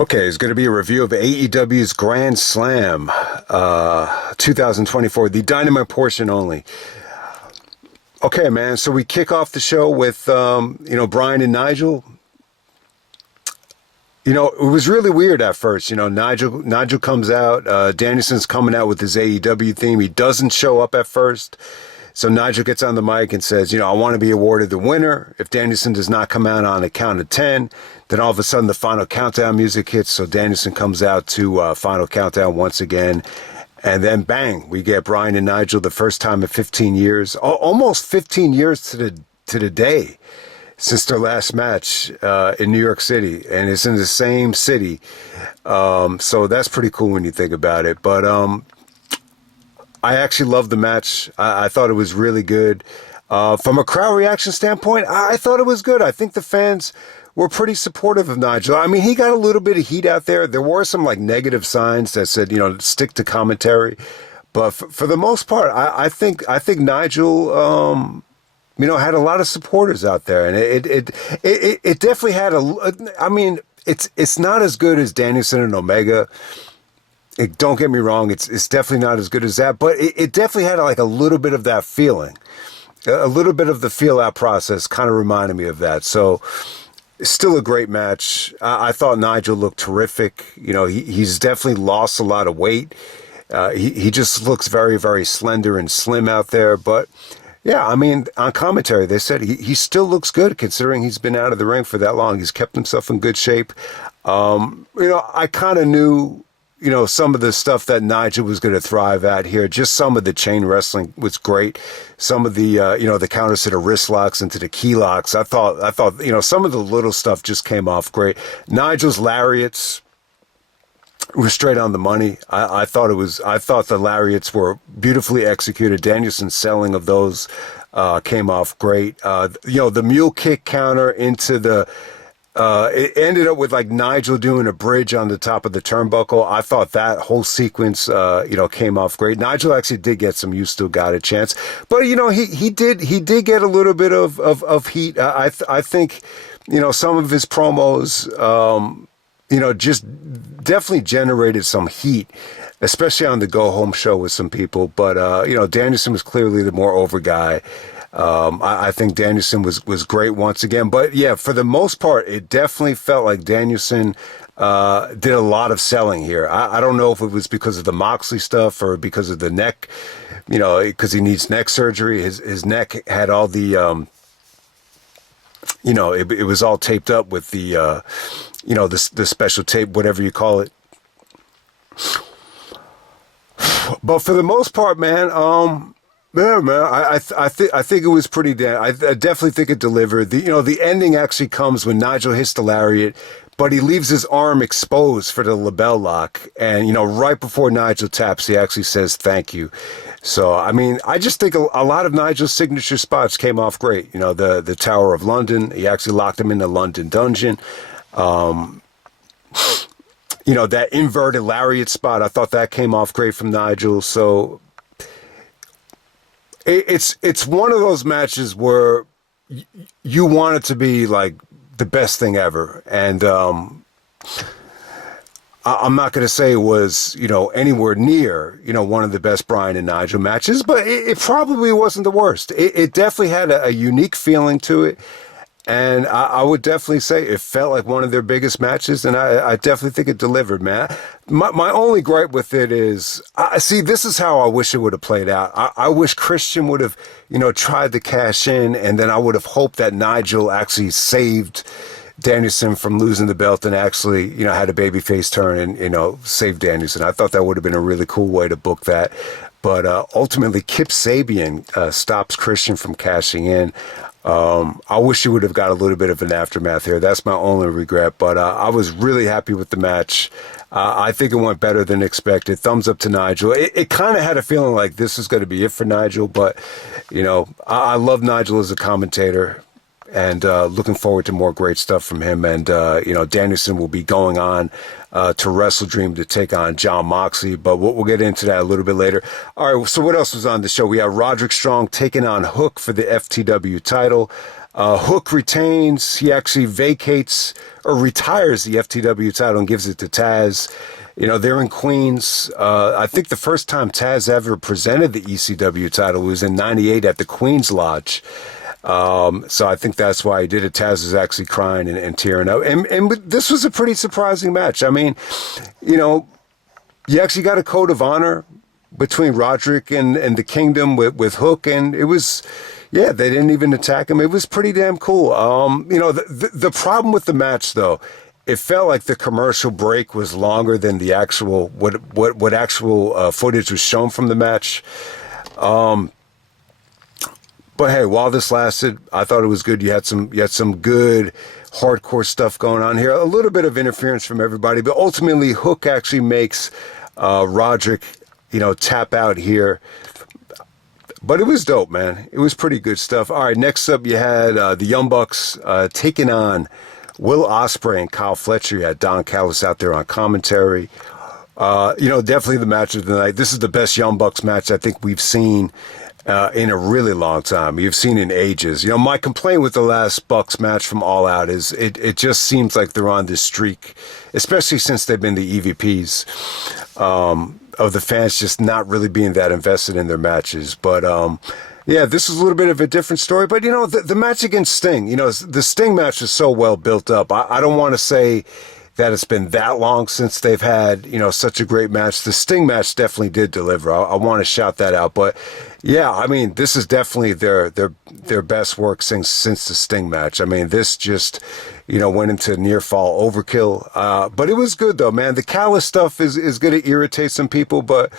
Okay, it's going to be a review of AEW's Grand Slam 2024, the Dynamite portion only. Okay, man, so we kick off the show with, Bryan and Nigel. It was really weird at first. Nigel comes out. Danielson's coming out with his AEW theme. He doesn't show up at first. So Nigel gets on the mic and says, I want to be awarded the winner. If Danielson does not come out on a count of 10, then all of a sudden the final countdown music hits. So Danielson comes out to final countdown once again. And then bang, we get Bryan and Nigel the first time in 15 years, almost 15 years to the day since their last match in New York City. And it's in the same city. So that's pretty cool when you think about it. But I actually loved the match. I thought it was really good. From a crowd reaction standpoint, I thought it was good. I think the fans were pretty supportive of Nigel. I mean, he got a little bit of heat out there. There were some negative signs that said, stick to commentary. But for the most part, I think Nigel, had a lot of supporters out there, and it definitely had it's not as good as Danielson and Omega. Don't get me wrong, it's definitely not as good as that, but it definitely had a little bit of that feeling. A little bit of the feel-out process kind of reminded me of that. So, still a great match. I thought Nigel looked terrific. He's definitely lost a lot of weight. He just looks very, very slender and slim out there. But, yeah, on commentary, they said he still looks good considering he's been out of the ring for that long. He's kept himself in good shape. I kind of knew some of the stuff that Nigel was going to thrive at here. Just some of the chain wrestling was great. Some of the, the counters to the wrist locks and to the key locks. I thought, some of the little stuff just came off great. Nigel's lariats were straight on the money. I thought the lariats were beautifully executed. Danielson's selling of those, came off great. The mule kick counter into the, it ended up with Nigel doing a bridge on the top of the turnbuckle. I thought that whole sequence, came off great. Nigel actually did get some "You Still Got a Chance," but he did get a little bit of heat. I think, some of his promos, just definitely generated some heat, especially on the go home show with some people. But Danielson was clearly the more over guy. I think Danielson was great once again. But yeah, for the most part, it definitely felt like Danielson did a lot of selling here. I don't know if it was because of the Moxley stuff or because of the neck, because he needs neck surgery. His neck had all the, it was all taped up with the, the special tape, whatever you call it. But for the most part, man, yeah, man, I think it was pretty damn. I definitely think it delivered. The ending actually comes when Nigel hits the lariat, but he leaves his arm exposed for the label lock, and right before Nigel taps, he actually says thank you. So I just think a lot of Nigel's signature spots came off great. The Tower of London, he actually locked him in the London dungeon. That inverted lariat spot, I thought that came off great from Nigel. So. It's one of those matches where you want it to be the best thing ever, and I'm not going to say it was anywhere near one of the best Bryan and Nigel matches, but it probably wasn't the worst. It definitely had a unique feeling to it, and I would definitely say it felt like one of their biggest matches, and I definitely think it delivered, man. My only gripe with it is, this is how I wish it would have played out. I wish Christian would have, tried to cash in, and then I would have hoped that Nigel actually saved Danielson from losing the belt and actually, had a babyface turn and, saved Danielson. I thought that would have been a really cool way to book that. But ultimately, Kip Sabian stops Christian from cashing in. I wish he would have got a little bit of an aftermath here. That's my only regret. But I was really happy with the match. I think it went better than expected. Thumbs up to Nigel. It kind of had a feeling like this is going to be it for Nigel. But, I love Nigel as a commentator. And looking forward to more great stuff from him. And, Danielson will be going on to Wrestle Dream to take on John Moxley. But we'll get into that a little bit later. All right, so what else was on the show? We have Roderick Strong taking on Hook for the FTW title. Hook retains. He actually vacates or retires the FTW title and gives it to Taz. They're in Queens. I think the first time Taz ever presented the ECW title was in '98 at the Queens Lodge. So I think that's why he did it. Taz was actually crying and tearing up. And this was a pretty surprising match. I mean, you actually got a code of honor between Roderick and the Kingdom with Hook, and it was, they didn't even attack him. It was pretty damn cool. The problem with the match, though, it felt like the commercial break was longer than the actual, what actual footage was shown from the match. But hey, while this lasted, I thought it was good. You had some good hardcore stuff going on here. A little bit of interference from everybody, but ultimately Hook actually makes Roderick, tap out here. But it was dope, man. It was pretty good stuff. All right, next up you had the Young Bucks taking on Will Ospreay and Kyle Fletcher. You had Don Callis out there on commentary. Definitely the match of the night. This is the best Young Bucks match I think we've seen in a really long time. You've seen in ages. My complaint with the last Bucks match from All Out is it just seems like they're on this streak, especially since they've been the EVPs, of the fans just not really being that invested in their matches. But this is a little bit of a different story. But the match against Sting, the Sting match is so well built up. I don't want to say that it's been that long since they've had, such a great match. The Sting match definitely did deliver. I want to shout that out. But yeah, I mean, this is definitely their best work since the Sting match. I mean, this just, went into near fall overkill. But it was good though, man. The Callis stuff is going to irritate some people, but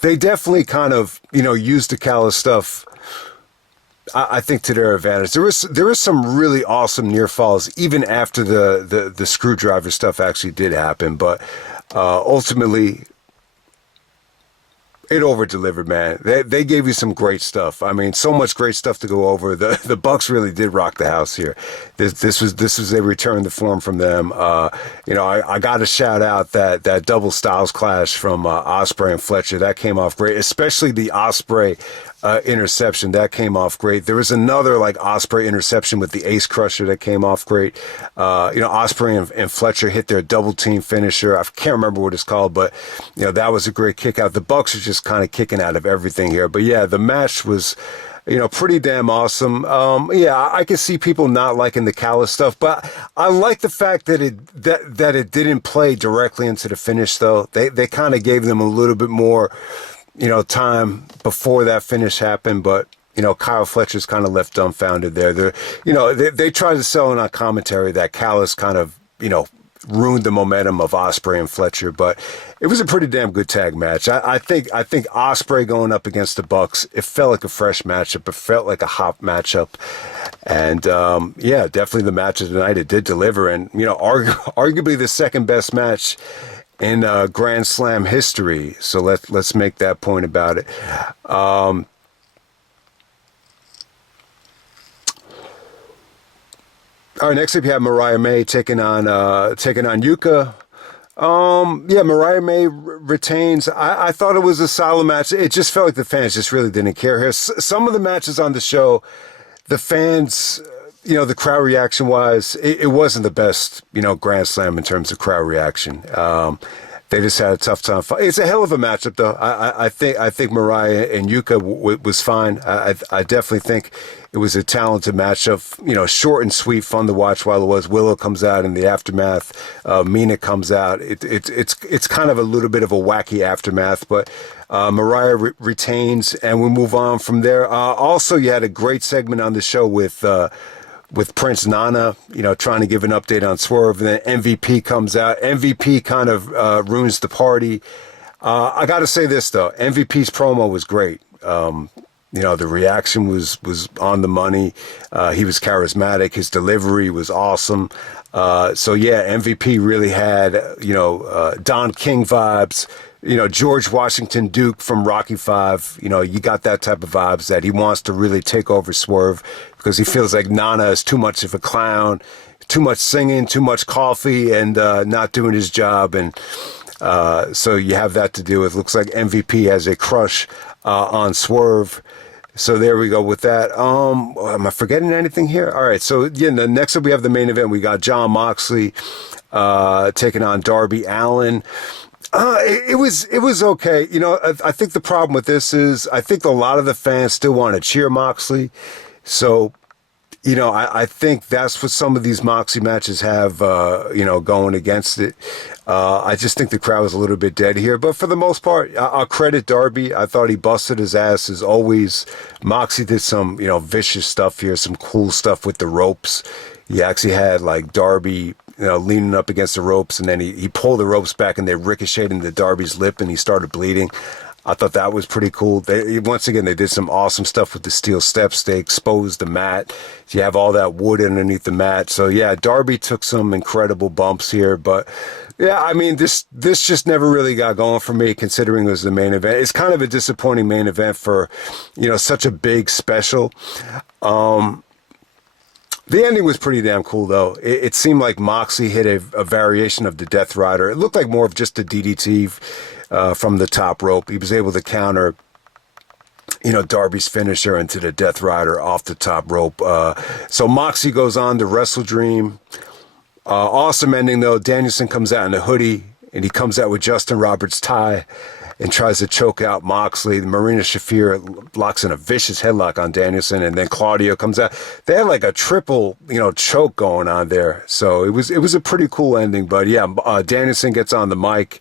they definitely kind of, used the Callis stuff, I think, to their advantage. There was some really awesome near falls even after the screwdriver stuff actually did happen, but ultimately it over-delivered, man. They gave you some great stuff. I mean, so much great stuff to go over. The Bucks really did rock the house here. This was a return to form from them. I got to shout out that double styles clash from Ospreay and Fletcher. That came off great, especially the Ospreay interception. That came off great. There was another Ospreay interception with the Ace Crusher that came off great. Ospreay and Fletcher hit their double team finisher. I can't remember what it's called, but that was a great kick out. The Bucks are just kind of kicking out of everything here. But yeah, the match was pretty damn awesome. I can see people not liking the Callis stuff, but I like the fact that it didn't play directly into the finish though. They kind of gave them a little bit more time before that finish happened, but Kyle Fletcher's kind of left dumbfounded there. They tried to sell in on commentary that Callis kind of ruined the momentum of Ospreay and Fletcher, but it was a pretty damn good tag match. I think Ospreay going up against the Bucks, it felt like a fresh matchup. It felt like a hot matchup, and definitely the match of the night. It did deliver, and arguably the second best match in Grand Slam history. So let's make that point about it. All right, next up you have Mariah May taking on Yuka. Mariah May retains. I thought it was a solid match. It just felt like the fans just really didn't care here. Some of the matches on the show, the fans, the crowd reaction wise, it wasn't the best, Grand Slam in terms of crowd reaction. They just had a tough time. It's a hell of a matchup, though. I think Mariah and Yuka was fine. I definitely think it was a talented matchup. Short and sweet, fun to watch while it was. Willow comes out in the aftermath. Mina comes out. It's kind of a little bit of a wacky aftermath, but Mariah retains, and we move on from there. Also, you had a great segment on the show with Prince Nana, trying to give an update on Swerve, and then MVP comes out. MVP kind of ruins the party. I got to say this though, MVP's promo was great. The reaction was on the money. He was charismatic. His delivery was awesome. MVP really had Don King vibes. George Washington Duke from Rocky V, you got that type of vibes that he wants to really take over Swerve because he feels like Nana is too much of a clown, too much singing, too much coffee, and not doing his job. And so you have that to deal with. Looks like MVP has a crush on Swerve. So there we go with that. Am I forgetting anything here? All right. So yeah, next up we have the main event. We got Jon Moxley taking on Darby Allin. It was okay. You know, I think the problem with this is I think a lot of the fans still want to cheer Moxley. So, you know, I think that's what some of these Moxley matches have, you know, going against it. I just think the crowd was a little bit dead here. But for the most part, I'll credit Darby. I thought he busted his ass as always. Moxley did some, you know, vicious stuff here, some cool stuff with the ropes. He actually had, like, Darby, you know, leaning up against the ropes, and then he pulled the ropes back, and they ricocheted into Darby's lip, and he started bleeding. I thought that was pretty cool. Once again, they did some awesome stuff with the steel steps. They exposed the mat. You have all that wood underneath the mat. So, yeah, Darby took some incredible bumps here. But, yeah, I mean, this just never really got going for me, considering it was the main event. It's kind of a disappointing main event for, you know, such a big special. The ending was pretty damn cool, though. It seemed like Moxley hit a variation of the Death Rider. It looked like more of just a DDT from the top rope. He was able to counter, you know, Darby's finisher into the Death Rider off the top rope. So Moxley goes on to Wrestle Dream. Awesome ending, though. Danielson comes out in a hoodie, and he comes out with Justin Roberts' tie and tries to choke out Moxley. Marina Shafir locks in a vicious headlock on Danielson, and then Claudio comes out. They had like a triple, you know, choke going on there. So it was a pretty cool ending. But yeah, Danielson gets on the mic,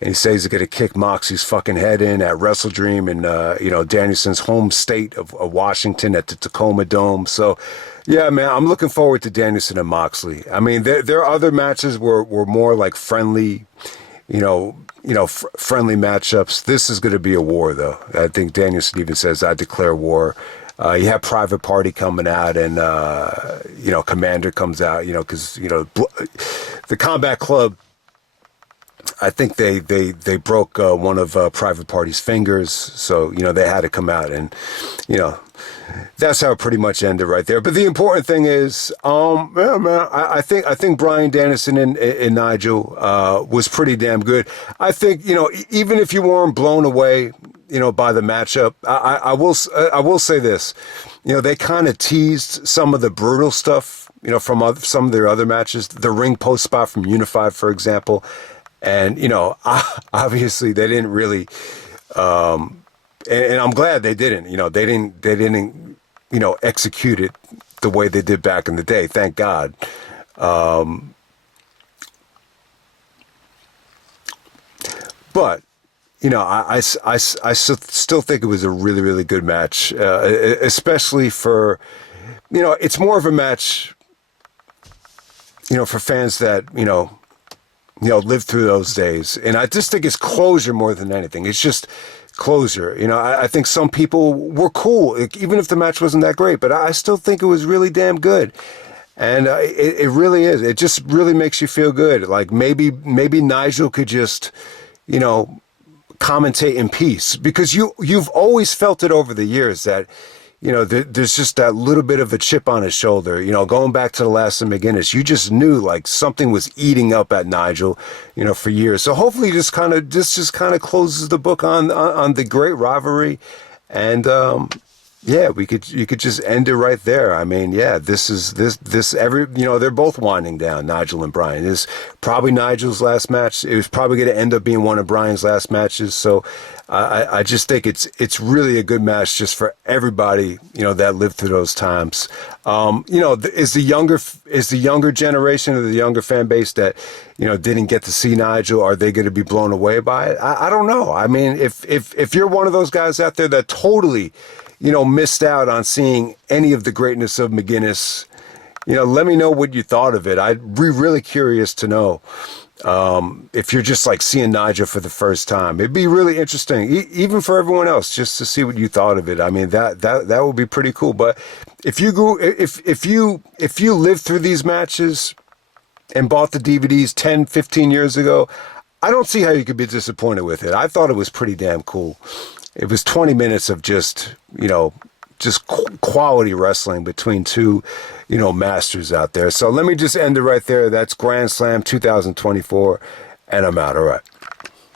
and he says he's going to kick Moxley's fucking head in at Wrestle Dream in, you know, Danielson's home state of Washington at the Tacoma Dome. So, yeah, man, I'm looking forward to Danielson and Moxley. I mean, their other matches were more like friendly, friendly matchups. This is going to be a war, though. I think Danielson even says, I declare war. You have Private Party coming out, and, you know, Commander comes out, you know, because, you know, the Combat Club, I think they broke one of Private Party's fingers, so, you know, they had to come out, and, you know, that's how it pretty much ended right there. But the important thing is, man, I think Bryan Danielson and Nigel was pretty damn good. I think, you know, even if you weren't blown away, you know, by the matchup, I will say this, you know, they kind of teased some of the brutal stuff, you know, from some of their other matches, the ring post spot from Unified, for example. And, you know, obviously they didn't really, and I'm glad they didn't, you know, they didn't, you know, execute it the way they did back in the day. Thank God. But, you know, I still think it was a really, really good match, especially for, you know, it's more of a match, you know, for fans that, you know, lived through those days. And I just think it's closure more than anything. It's just closure. You know, I think some people were cool, even if the match wasn't that great, but I still think it was really damn good. And it really is. It just really makes you feel good. Like maybe Nigel could just, you know, commentate in peace, because you've always felt it over the years that, you know, there's just that little bit of a chip on his shoulder. You know, going back to the last of McGuinness, you just knew like something was eating up at Nigel, you know, for years. So hopefully this just kind of closes the book on the great rivalry, and yeah, you could just end it right there. I mean, yeah, this you know, they're both winding down, Nigel and Bryan. It's probably Nigel's last match. It was probably going to end up being one of Bryan's last matches. So I just think it's really a good match just for everybody, you know, that lived through those times. You know, is the younger generation or the younger fan base that, you know, didn't get to see Nigel, are they going to be blown away by it? I don't know. I mean, if you're one of those guys out there that totally, you know, missed out on seeing any of the greatness of McGuinness, you know, let me know what you thought of it. I'd be really curious to know. If you're just like seeing Nigel for the first time, it'd be really interesting, even for everyone else, just to see what you thought of it. I mean, that would be pretty cool. But if you lived through these matches and bought the DVDs 10, 15 years ago, I don't see how you could be disappointed with it. I thought it was pretty damn cool. It was 20 minutes of just, you know, just quality wrestling between two, you know, masters out there. So let me just end it right there. That's Grand Slam 2024, and I'm out. All right.